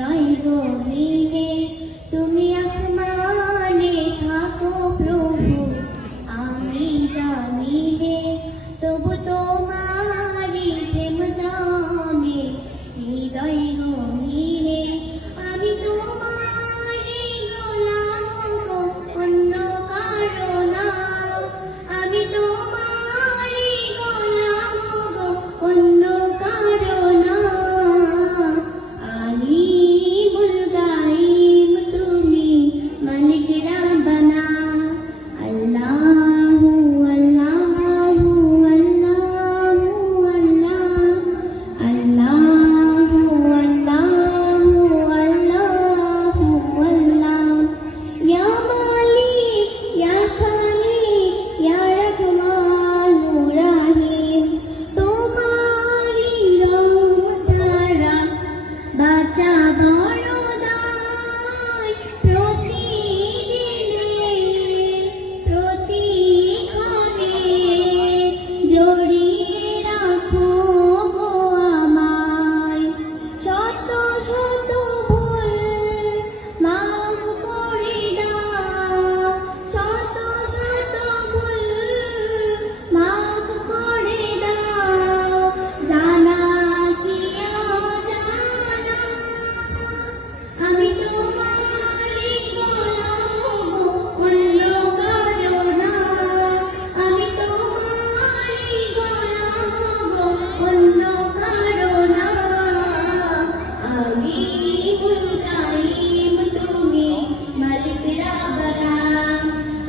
হৃদয় গহীনে তুমি আসমানে থাকো প্রভু, আমি জামিনে তবু তোমারি প্রেম জানে। হৃদয় গহীনে আমি তোমারি গোলাম গো, অন্য কারো না। আমি তোমারি গোলাম গো, অন্য কারো না। আলিমুল গায়ব তুমি, মালিক রাব্বানা। আল্লাহু আল্লাহু আল্লাহু আল্লাহ, আল্লাহু আল্লাহু আল্লাহু আল্লাহ। ইয়া মালিক ইয়া খালিক ইয়া রহমানুর রহিম, তোমারি রহমত ছাড়া বাঁচা বড় দায়। প্রতিদিনে প্রতিক্ষণে জড়িয়ে রাখো গো আমায়। শত শত ভুল মাফ করে দাও, শত শত ভুল মাফ করে দাও। জানা কি অজানা, আমি তোমারি গোলাম গো, অন্য কারো না। আমি তোমারি গোলাম গো, অন্য কারো না। আলিমুল গায়ব তুমি, মালিক রাব্বানা।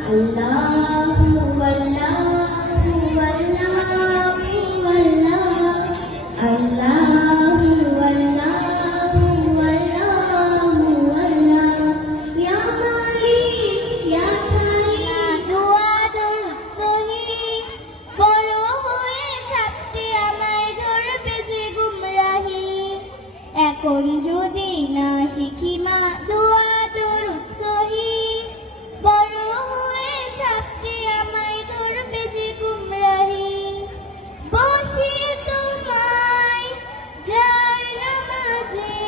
আল্লাহু আল্লাহু আল্লাহু আল্লাহ, আল্লাহু আল্লাহু আল্লাহু আল্লাহ। ইয়া মালিক ইয়া খালিক দোয়া দরুদ সহিহ, বড় হয়ে ঝাপটে আমায় ধরবে যে গুমরাহি। এখন যদি না শিখি মা দোয়া দরুদ সহিহ, বড় হয়ে ঝাপটে আমায় ধরবে যে গুমরাহি। বসিয়ে তোমায় যায় নামাজে,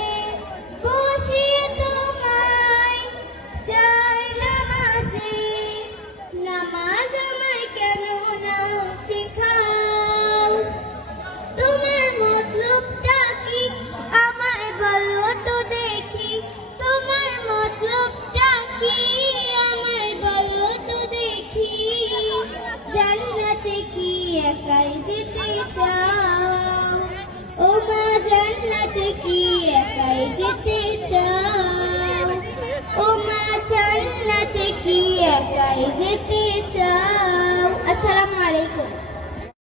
বসিয়ে তোমায় যায় নামাজে। নামাজ আমায় কেন না শেখাও? তোমার মতলবটা কি আমায় বলো তো দেখি, তোমার মতলবটা কি আমায় বলো তো দেখি। জান্নাতে কি একাই যেতে চাও? ও মা জান্নাতে কি একাই যেতে চাও? ও মা জান্নাতে কি একাই যেতে চাও?